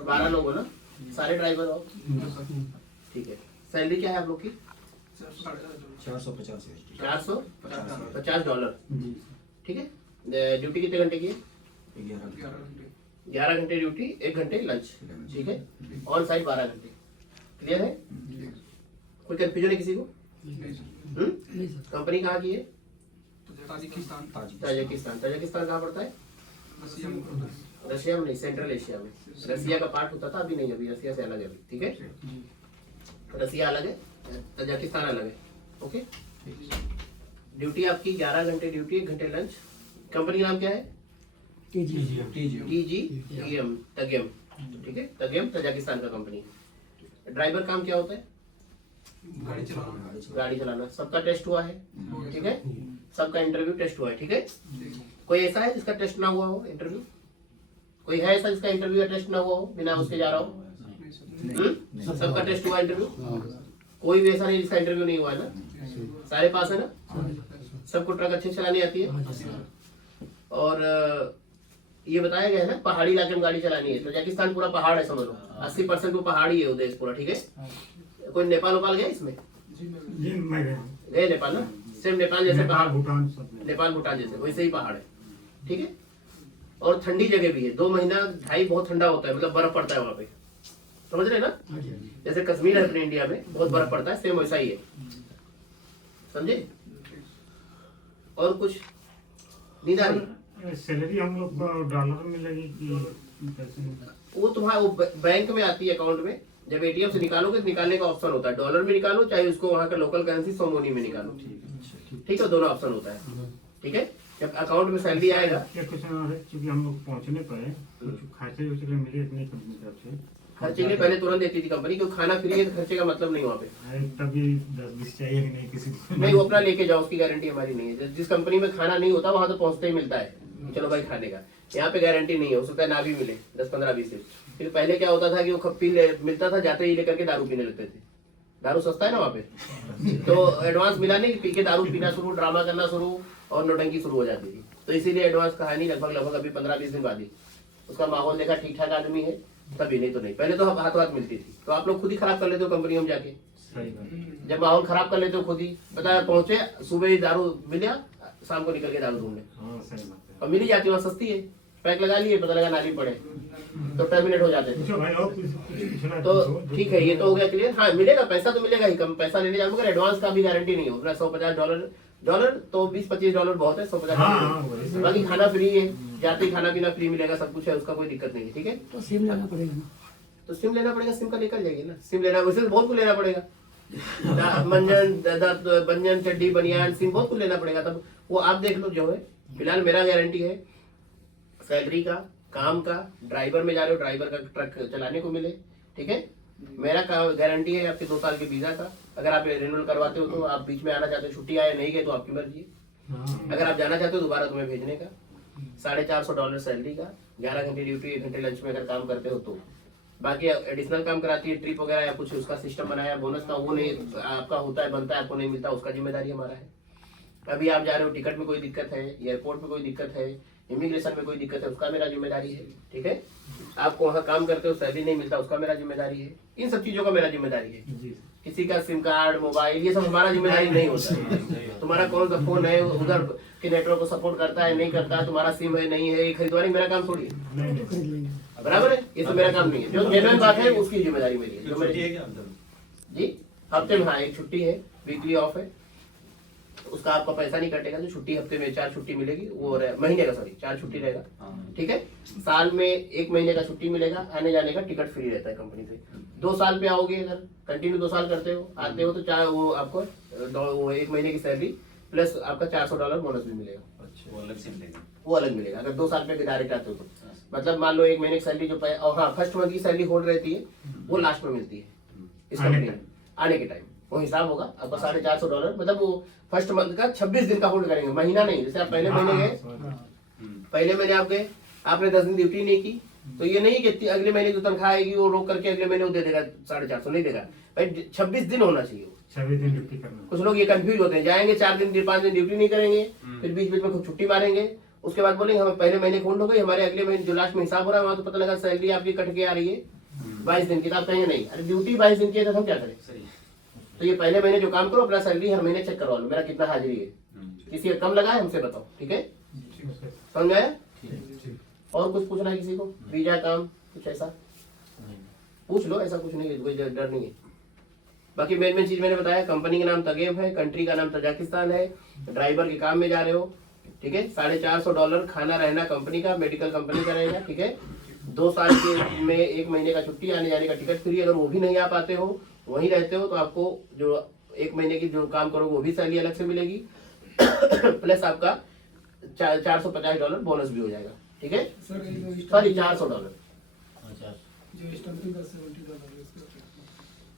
12 लोग हो ना, सारे ड्राइवर हो? ठीक है। सैलरी क्या है आप लोग की? $450। ठीक है। ड्यूटी कितने घंटे की है? 11 घंटे ड्यूटी, 1 घंटे लंच। ठीक है। ऑन साइड 12 घंटे। क्लियर है? कोई कंफ्यूजन है किसी को? कंपनी कहाँ की है? ताजिकिस्तान। ताजिकिस्तान कहाँ पड़ता है? रशिया में नहीं, सेंट्रल एशिया में। रसिया का पार्ट होता था, अभी नहीं, अभी रसिया से अलग है अभी। ठीक है। रसिया अलग है, ताजिकिस्तान अलग है। ओके। ड्यूटी आपकी 11 घंटे ड्यूटी, 1 घंटे लंच। कंपनी का नाम क्या है? TGM, तगेम। ठीक है। तगेम ताजिकिस्तान का कंपनी। ड्राइवर काम क्या होता है? गाड़ी चलाना। सबका टेस्ट हुआ है? ठीक है। सबका इंटरव्यू टेस्ट हुआ है? ठीक है। कोई ऐसा है जिसका टेस्ट ना हुआ हो इंटरव्यू? कोई है ऐसा जिसका इंटरव्यू या टेस्ट ना हुआ हो, बिना उसके जा रहा हो? सबका टेस्ट हुआ इंटरव्यू? कोई भी ऐसा नहीं जिसका इंटरव्यू नहीं हुआ है ना? सारे पास है ना? सबको ट्रक अच्छे चलानी आती है? और ये बताया गया है ना, पहाड़ी इलाके में गाड़ी चलानी है। ताजिकिस्तान पूरा पहाड़ है, समझ लो 80% वो पहाड़ी है वो देश पूरा। ठीक है। कोई नेपाल वपाल गया इसमें? गए नेपाल ना? सेम नेपाल जैसे पहाड़, नेपाल भूटान जैसे वैसे ही पहाड़ है। ठीक है। और ठंडी जगह भी है। 2 महीना ढाई बहुत ठंडा होता है, मतलब बर्फ पड़ता है वहाँ पे। समझ रहे ना? जैसे कश्मीर है अपने इंडिया में, बहुत बर्फ पड़ता है, सेम वैसा ही है। समझे? और कुछ नींद आ रही? सैलरी हम लोग को डॉलर में मिलेगी कि पैसे में? वो तुम्हारा बैंक में आती है अकाउंट में। जब एटीएम से निकालोगे तो निकालने का ऑप्शन होता है, डॉलर में निकालो चाहे उसको वहाँ का लोकल करेंसी सोमोनी में निकालो। ठीक है। दोनों ऑप्शन होता है। ठीक है। जब अकाउंट में सैलरी आएगा। क्वेश्चन और है, क्योंकि हम लोग पहुँचने पर कुछ खर्चे वर्चे मिले इतने कंपनी तरफ से? खर्चे के लिए पहले तुरंत देती थी कंपनी, क्योंकि खाना फ्री है तो खर्चे का मतलब नहीं वहाँ पे। तभी 10-20 चाहिए कि नहीं किसी को? नहीं, वो अपना लेके जाओ, उसकी गारंटी हमारी नहीं है। जिस कंपनी में खाना नहीं होता वहाँ तो पहुँचते ही मिलता है, चलो भाई खाने का। यहाँ पे गारंटी नहीं है, हो सकता है ना भी मिले 10-15-20 दिन। फिर पहले क्या होता था कि वो मिलता था, जाते ही लेकर के दारू पीने लगते थे। दारू सस्ता है ना वहाँ पे, तो एडवांस मिला नहीं, पी के दारू पीना शुरू, ड्रामा करना शुरू और नौटंकी शुरू हो जाती थी। तो इसीलिए एडवांस कहानी लगभग अभी 15-20 दिन बाद ही उसका माहौल देखा, ठीक ठाक आदमी है तभी, नहीं तो नहीं। पहले तो हाथों हाथ मिलती थी। तो आप लोग खुद ही खराब कर लेते हो कंपनी में जाके, जब माहौल खराब कर लेते हो खुद ही। पता पहुंचे सुबह ही दारू मिला, शाम को निकल के दारू ढूंढे, और मिल ही जाती है, वहाँ सस्ती है। पैक लगा लिए, पता लगा नाली पड़े तो टर्मिनेट हो जाते थे। तो ठीक है, ये तो हो गया क्लियर। हाँ, मिलेगा पैसा तो मिलेगा ही, कम पैसा लेने जाओ, मगर एडवांस का भी गारंटी नहीं होगा। $150 तो $20-25 बहुत है, 150। बाकी खाना फ्री है, जाते ही खाना पीना फ्री मिलेगा, सब कुछ है, उसका कोई दिक्कत नहीं है। ठीक है। तो सिम लेना पड़ेगा ना? तो सिम लेना पड़ेगा, सिम का लेकर जाएगी ना। सिम लेना वैसे तो बहुत कुछ लेना पड़ेगा, बंजन चड्डी बनियान सिम बहुत कुछ लेना पड़ेगा। तब वो आप देख लो जो है। फिलहाल मेरा गारंटी है सैलरी का, काम का, ड्राइवर में जा रहे हो ड्राइवर का ट्रक चलाने को मिले। ठीक है। मेरा गारंटी है आपके 2 साल के वीजा का। अगर आप रिन्यूअल करवाते हो तो आप बीच में आना चाहते हो, छुट्टी आए नहीं गए तो आपकी मर्जी है। अगर आप जाना चाहते हो दोबारा तुम्हें भेजने का। $450 सैलरी का, 11 घंटे ड्यूटी, 1 घंटे लंच में अगर काम करते हो तो। बाकी एडिशनल काम कराती है, ट्रिप वगैरह या कुछ उसका सिस्टम बनाया बोनस का, वो नहीं आपका होता है, बनता है, आपको नहीं मिलता, उसका जिम्मेदारी हमारा है। अभी आप जा रहे हो, टिकट में कोई दिक्कत है, एयरपोर्ट में कोई दिक्कत है, इमिग्रेशन में कोई दिक्कत है, उसका मेरा जिम्मेदारी है। ठीक है। आपको वहाँ काम करते हो सैलरी नहीं मिलता, उसका मेरा जिम्मेदारी है। इन सब चीजों का मेरा जिम्मेदारी है। किसी का सिम कार्ड, मोबाइल, ये सब हमारा जिम्मेदारी नहीं होता है। तुम्हारा कौन सा फोन है, उधर के नेटवर्क को सपोर्ट करता है नहीं करता है, तुम्हारा सिम है नहीं है, ये खरीदवारी मेरा काम थोड़ी है। बराबर है, ये सब मेरा काम नहीं है। जो जेन्युइन बात है उसकी जिम्मेदारी मेरी है। जो मेरी जी हफ्ते में, हाँ, एक छुट्टी है, वीकली ऑफ है, उसका आपका पैसा नहीं कटेगा। जो छुट्टी हफ्ते में 4 छुट्टी मिलेगी, वो महीने का 4 छुट्टी रहेगा। ठीक है। साल में 1 महीने का छुट्टी मिलेगा, आने जाने का टिकट फ्री रहता है कंपनी से। 2 साल पे आओगे, अगर कंटिन्यू 2 साल करते हो, आते हो तो चाहे वो आपको 1 महीने की सैलरी प्लस आपका $400 बोनस भी मिलेगा। अच्छा, वो अलग मिलेगा अगर 2 साल पे डायरेक्ट आते हो तो। मतलब मान लो 1 महीने की सैलरी जो और हाँ, फर्स्ट मंथ की सैलरी होल्ड रहती है, वो लास्ट में मिलती है इस कंपनी में आने के टाइम। वो हिसाब होगा आपका $450, मतलब वो फर्स्ट मंथ का 26 दिन का होल्ड करेंगे, महीना नहीं। जैसे आप पहले महीने गए, पहले महीने आप गए, आपने 10 दिन ड्यूटी नहीं की, तो ये नहीं कि अगले महीने जो तनख्वाह आएगी वो रोक करके अगले महीने वो दे देगा 450, नहीं देगा भाई। 26 दिन होना चाहिए, 26 दिन ड्यूटी करना। कुछ लोग ये कंफ्यूज होते हैं, जाएंगे 4 दिन 5 दिन ड्यूटी नहीं करेंगे, फिर बीच बीच में कुछ छुट्टी मारेंगे, उसके बाद बोलेंगे हमें पहले महीने होल्ड हो गई, हमारे अगले महीने जो लास्ट में हिसाब हो रहा है वहां तो पता लगा सैलरी आपकी कट के आ रही है 22 दिन की, तो आप कहेंगे नहीं अरे ड्यूटी 22 दिन की है तो हम क्या करें। तो ये पहले महीने जो काम करो अपना सैलरी हर महीने चेक करवा लो मेरा कितना हाजिरी है, किसी का कम लगा है हमसे बताओ, ठीक है समझ आया। और कुछ पूछना है किसी को, वीजा काम कुछ ऐसा पूछ लो, ऐसा कुछ नहीं है, कोई डर नहीं है। बाकी मेन चीज मैंने बताया, कंपनी का नाम तगेव है, कंट्री का नाम तजाकिस्तान है, ड्राइवर के काम में जा रहे हो, ठीक है। $450 खाना रहना कंपनी का, मेडिकल कंपनी का रहेगा, ठीक है। 2 साल के में 1 महीने का छुट्टी, आने जाने का टिकट फ्री। अगर वो भी नहीं आ पाते हो, वहीं रहते हो, तो आपको जो 1 महीने की जो काम करोगे वो भी सैलरी अलग से मिलेगी प्लस आपका $450 बोनस भी हो जाएगा, ठीक है। सॉरी $400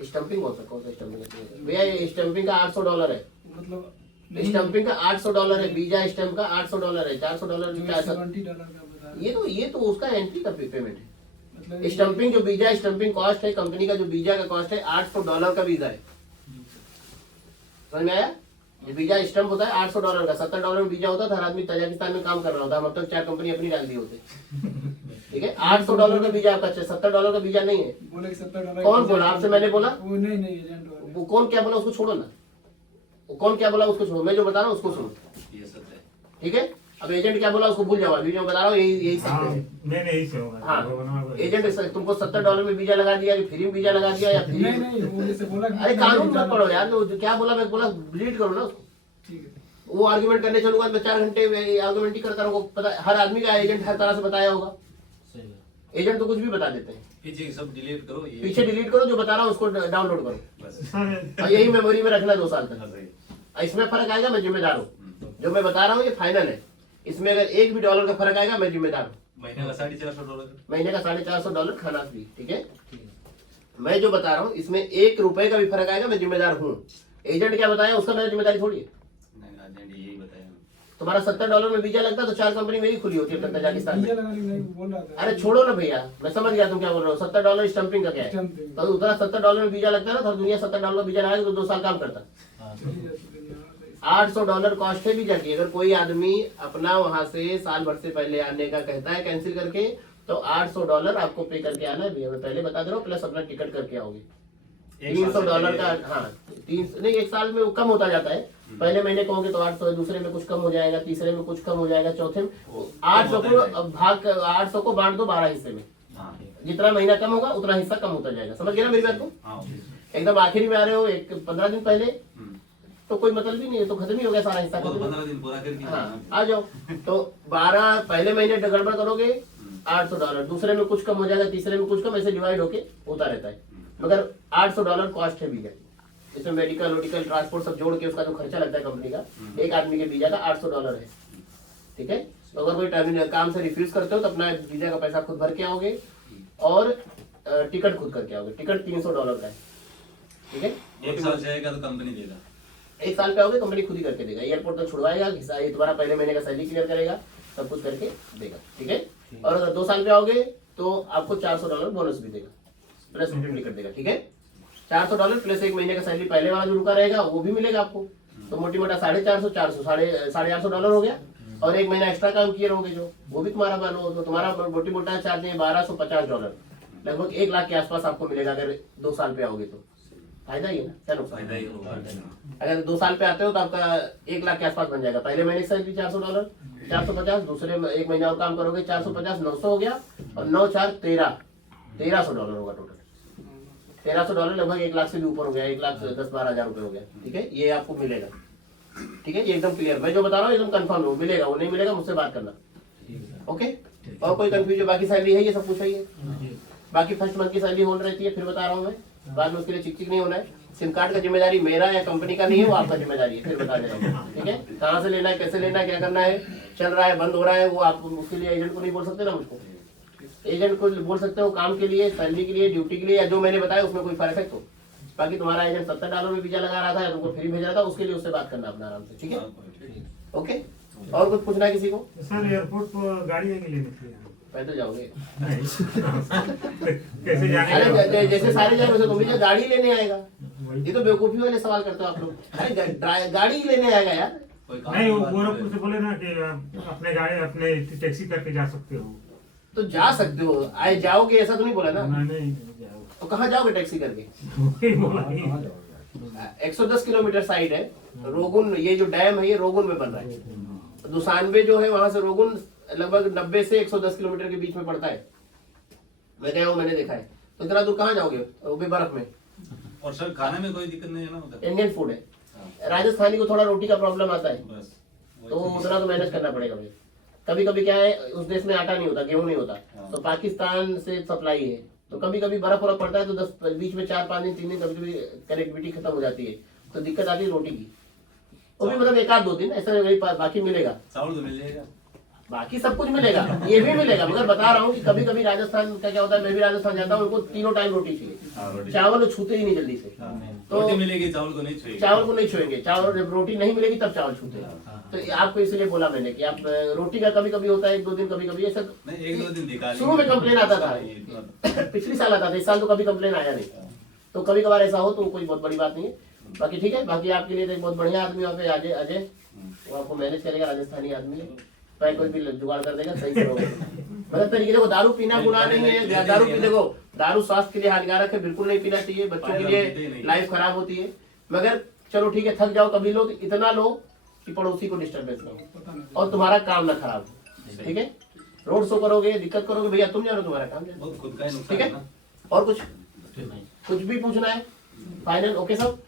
स्टम्पिंग हो सकता है, स्टम्पिंग भैया ये स्टम्पिंग का $800 है, मतलब स्टम्पिंग का $800 है, वीजा स्टम्प का $800 है, $400 ये तो उसका एंट्री का पेमेंट है। मतलब स्टम्पिंग जो वीजा स्टम्पिंग कॉस्ट है कंपनी का, जो वीजा का कॉस्ट है $800 का वीजा है, समझ में आया। ये वीजा स्टम्प होता है $800 का, $70 में वीजा होता था, हर आदमी तजाकिस्तान में काम कर रहा होता, हम अब तक 4 कंपनी अपनी डाल दी होते, ठीक है। $800 का वीजा आपका, $70 का वीजा नहीं है। बोले $70 कौन बोला आपसे, मैंने बोला? वो नहीं एजेंट वाले। वो कौन क्या बोला उसको छोड़ो ना, वो कौन क्या बोला उसको छोड़ो, मैं जो बता रहा हूँ उसको सुनो, ये सत्य है। ठीक है। अब एजेंट क्या बोला उसको भूल जाओ, वीडियो में बता रहा हूँ यही सत्य हाँ, है। मैंने यही से होगा। हाँ एजेंट तुमको $70 में वीजा लगा दिया, फ्री में वीजा लगा दिया या फ्री। नहीं वो जैसे बोला कि अरे कानून मत पढ़ो यार, जो क्या बोला मैं बोला डिलीट करो ना उसको। ठीक है। वो आर्गुमेंट करने चलूंगा मैं 4 घंटे आर्गुमेंट ही करता रहूंगा, पता हर आदमी का एजेंट हर तरह से बताया होगा, एजेंट तो कुछ भी बता देते हैं। पीछे सब डिलीट करो, ये पीछे डिलीट करो, जो बता रहा हूँ उसको डाउनलोड करो बस। सर और यही मेमोरी में रखना 2 साल तक। हाँ, सही। इसमें फर्क आएगा मैं जिम्मेदार हूँ, जो मैं बता रहा हूँ ये फाइनल है, इसमें अगर $1 भी का फर्क आएगा मैं जिम्मेदार हूँ। महीने का $450, महीने का $450 खाना फ्री, ठीक है। मैं जो बता रहा हूँ इसमें ₹1 का भी फर्क आएगा मैं जिम्मेदार हूँ। एजेंट क्या बताया उसका मेरी जिम्मेदारी थोड़ी है। नहीं एजेंट यही बताया। तुम्हारा $70 में वीजा लगता तो 4 कंपनी मेरी खुली होती है तजाकिस्तान वीजा में। लगा नहीं बोल रहा था। अरे छोड़ो ना भैया, मैं समझ गया तुम क्या बोल रहे हो। $70 स्टम्पिंग का क्या है, Stamping। तो उतना $70 में वीजा लगता है ना, तो दुनिया $70 वीजा लगाएगी तो 2 साल काम करता। $800 कॉस्ट है वीजा की। अगर कोई आदमी अपना वहां से साल भर से पहले आने का कहता है कैंसिल करके, तो $800 आपको पे करके आना है भैया, मैं पहले बता दे रहा हूँ, प्लस अपना टिकट करके आओगे। $300 का, हाँ 3 नहीं 1 साल में वो कम होता जाता है। पहले महीने कहोगे तो 800, दूसरे में कुछ कम हो जाएगा, तीसरे में कुछ कम हो जाएगा, चौथे में 800 को बांट दो 12 हिस्से में, हाँ, जितना महीना कम होगा उतना हिस्सा कम होता जाएगा। समझ गया ना मेरी बात को। हाँ, एकदम आखिरी में आ रहे हो 15 दिन पहले हम्म। तो कोई मतलब ही नहीं है, तो खत्म ही हो गया सारा हिस्सा। वो तो 15 दिन पूरा करके हाँ आ जाओ। तो 12 पहले महीने गड़बड़ करोगे $800, दूसरे में कुछ कम हो जाएगा, तीसरे में कुछ कम, ऐसे डिवाइड होके होता रहता है। मगर $800 कॉस्ट है वीजा, इसमें मेडिकल वोडिकल ट्रांसपोर्ट सब जोड़ के उसका जो खर्चा लगता है कंपनी का, एक आदमी के वीजा का $800 है, ठीक है। तो अगर कोई टर्मिनल काम से रिफ्यूज करते हो तो अपना वीजा का पैसा खुद भर के आओगे और टिकट खुद करके आओगे। टिकट $300 का है, ठीक है। 1 साल जाएगा तो कंपनी देगा। 1 साल पे आओगे कंपनी खुद ही करके देगा, एयरपोर्ट तक छुड़वाएगा, ये तुम्हारा पहले महीने का सैलरी क्लियर करेगा, सब कुछ करके देगा, ठीक है। और अगर 2 साल पे आओगे तो आपको $400 बोनस भी देगा, प्लस रिटर्न टिकट देगा, ठीक है। $400 प्लस 1 महीने का सैलरी पहले वाला जो रुका रहेगा वो भी मिलेगा आपको। तो मोटी मोटा 450, 400, $850 हो गया। और 1 महीना एक्स्ट्रा काम किए रहोगे जो, वो भी तुम्हारा मानो, तो तुम्हारा मोटी मोटा चार्ज है $1250, लगभग 1 लाख के आसपास आपको मिलेगा अगर 2 साल पे आओगे तो। फायदा ही है ना, क्या नुकसान फायदा है? ही होगा। अगर 2 साल पे आते हो तो आपका 1 लाख के आसपास बन जाएगा। पहले महीने सैलरी $400, 450, दूसरे में 1 महीना और काम करोगे 450, 900 हो गया, और 9 4 $1300 होगा टोटल। $1300 लगभग 1 लाख से भी ऊपर हो गया, 1,10,12,000 रुपए हो गया, ठीक है। ये आपको मिलेगा, ठीक है। ये एकदम क्लियर, मैं जो बता रहा हूँ एकदम कंफर्म है, मिलेगा, वो नहीं मिलेगा मुझसे बात करना, ओके। और कोई कंफ्यूजन, बाकी सैलरी है ये सब कुछ है ये। बाकी फर्स्ट मंथ की सैलरी होल्ड रहती है, फिर बता रहा हूँ मैं, बाद में उसके लिए चिक नहीं होना है। सिम कार्ड का जिम्मेदारी मेरा या कंपनी का नहीं है, वो आपका जिम्मेदारी है, फिर बता दे रहा हूँ, ठीक है। कहाँ से लेना है, कैसे लेना है, क्या करना है, चल रहा है, बंद हो रहा है, वो आप उसके लिए एजेंट को नहीं बोल सकते ना मुझको। एजेंट को बोल सकते हो काम के लिए, सैलरी के लिए, ड्यूटी के लिए, या जो मैंने बताया उसमें कोई फर्क है तो। बाकी तुम्हारा एजेंट $70 में वीजा लगा रहा था या तुमको फ्री भेज रहा था, उसके लिए उससे बात करना अपना आराम से, ठीक है, ओके। और कुछ पूछना है किसी को? सर एयरपोर्ट पर गाड़ी है कि लेने के लिए? पैदल जाओगे? कैसे जाने अरे जैसे सारे जाए वैसे तुम भी गाड़ी लेने आएगा। ये तो बेवकूफी वाले सवाल करते हो आप लोग। अरे गाड़ी लेने आएगा यार, कोई काम नहीं, की वो बात गोरखपुर है। से बोले ना कि आप अपने गाड़ी अपने टैक्सी करके जा सकते हो। तो जा सकते हो, आए जाओगे ऐसा तो नहीं बोला ना। नहीं जाओ। तो कहाँ जाओगे टैक्सी करके? वही बोला ही। 110 किलोमीटर साइड है रोगुन, ये जो डैम है ये रोगुन में बन रहा है। दुसानबे जो है वहां से रोगुन लगभग 90 से 110 किलोमीटर के बीच में पड़ता है। मैं गया हूँ, मैंने देखा है। तो इतना दूर कहाँ जाओगे वो भी बर्फ में? और सर खाने में कोई दिक्कत नहीं है ना उधर? इंडियन फूड है। हाँ, राजस्थानी को थोड़ा रोटी का प्रॉब्लम आता है, बस वही तो चीज़। उतना तो मैनेज करना पड़ेगा भाई। कभी कभी क्या है, उस देश में आटा नहीं होता, गेहूं नहीं होता, हाँ। तो पाकिस्तान से सप्लाई है, तो कभी कभी बर्फ वरफ पड़ता है तो 10 बीच में 4-5 दिन 3 दिन कभी कभी कनेक्टिविटी खत्म हो जाती है, तो दिक्कत आती है रोटी की। वो भी मतलब 1-2 दिन ऐसा नहीं, बाकी मिलेगा, चावल तो मिल जाएगा। बाकी सब कुछ मिलेगा, ये भी मिलेगा। मगर बता रहा हूँ कि कभी कभी राजस्थान का क्या होता है, मैं भी राजस्थान जाता हूँ, उनको 3 टाइम रोटी हाँ, चाहिए, रोटी। चावल वो छूते ही नहीं जल्दी से। हाँ, तो- रोटी मिलेगी, चावल को नहीं छुएगी। चावल को नहीं छुएंगे, चावल जब रोटी नहीं मिलेगी तब चावल छूते हैं। हाँ, तो आपको इसलिए बोला मैंने कि आप रोटी का कभी कभी होता है 1-2 दिन, कभी कभी ऐसा नहीं, 1-2 दिन दिखा शुरू में कंप्लेन आता था, ये इतना- पिछली साल आता था, इस साल तो कभी कंप्लेन आया नहीं। तो कभी कभार ऐसा हो तो कोई बहुत बड़ी बात नहीं है। बाकी ठीक है, बाकी आपके लिए तो एक बहुत बढ़िया आदमी वहाँ पे अजय, वो आपको मैनेज करेगा, राजस्थानी आदमी है, चाहे कोई भी जुगाड़ कर देगा, सही से होगा। मतलब तरीके देखो, दारू पीना गुनाह नहीं है, दारू पी देखो, दारू स्वास्थ्य के लिए हानिकारक है, बिल्कुल नहीं पीना चाहिए, बच्चों के लिए लाइफ खराब होती है। मगर चलो ठीक है, थक जाओ कभी लो, तो इतना लो कि पड़ोसी को डिस्टर्बेंस ना हो पता नहीं और तुम्हारा काम ना खराब हो। ठीक है, रोड शो करोगे, दिक्कत करोगे, भैया तुम जानो, तुम्हारा काम जानो। बहुत खुद का ही नुकसान ठीक है है, ना। और कुछ भी पूछना है? फाइनल ओके सब?